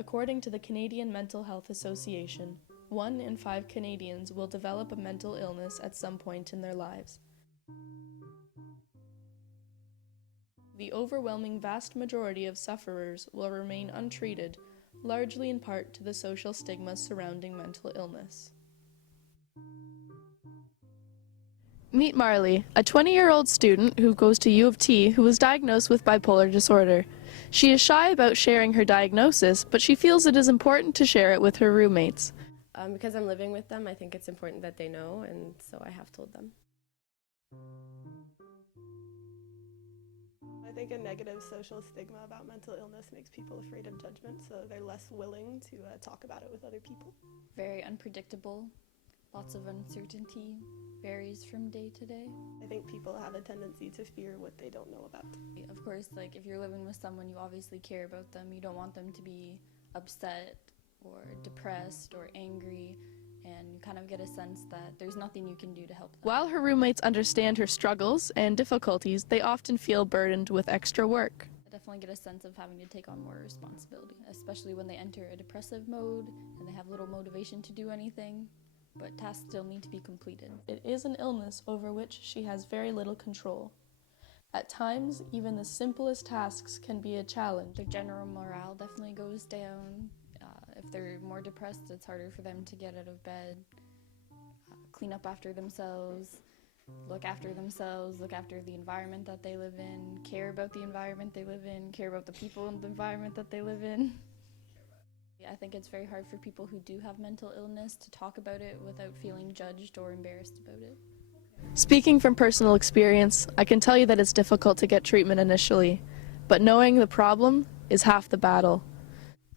According to the Canadian Mental Health Association, 1 in 5 Canadians will develop a mental illness at some point in their lives. The overwhelming vast majority of sufferers will remain untreated, largely in part to the social stigma surrounding mental illness. Meet Marley, a 20-year-old student who goes to U of T who was diagnosed with bipolar disorder. She is shy about sharing her diagnosis, but she feels it is important to share it with her roommates. Because I'm living with them, I think it's important that they know, and so I have told them. I think a negative social stigma about mental illness makes people afraid of judgment, so they're less willing to talk about it with other people. Very unpredictable, lots of uncertainty, varies from day to day. I think people have a tendency to fear what they don't know about. Of course, like if you're living with someone, you obviously care about them. You don't want them to be upset or depressed or angry, and you kind of get a sense that there's nothing you can do to help them. While her roommates understand her struggles and difficulties, they often feel burdened with extra work. I definitely get a sense of having to take on more responsibility, especially when they enter a depressive mode and they have little motivation to do anything, but tasks still need to be completed. It is an illness over which she has very little control. At times, even the simplest tasks can be a challenge. Their general morale definitely goes down. If they're more depressed, it's harder for them to get out of bed, clean up after themselves, look after the environment that they live in, care about the environment they live in, care about the people in the environment that they live in. I think it's very hard for people who do have mental illness to talk about it without feeling judged or embarrassed about it. Speaking from personal experience, I can tell you that it's difficult to get treatment initially, but knowing the problem is half the battle.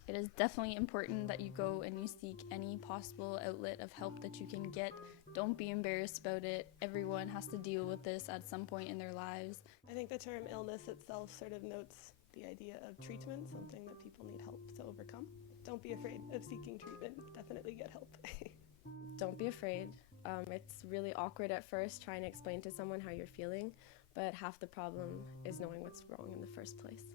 It is definitely important that you go and you seek any possible outlet of help that you can get. Don't be embarrassed about it. Everyone has to deal with this at some point in their lives. I think the term illness itself sort of notes the idea of treatment, something that people need help to overcome. Don't be afraid of seeking treatment. Definitely get help. Don't be afraid. It's really awkward at first trying to explain to someone how you're feeling, but half the problem is knowing what's wrong in the first place.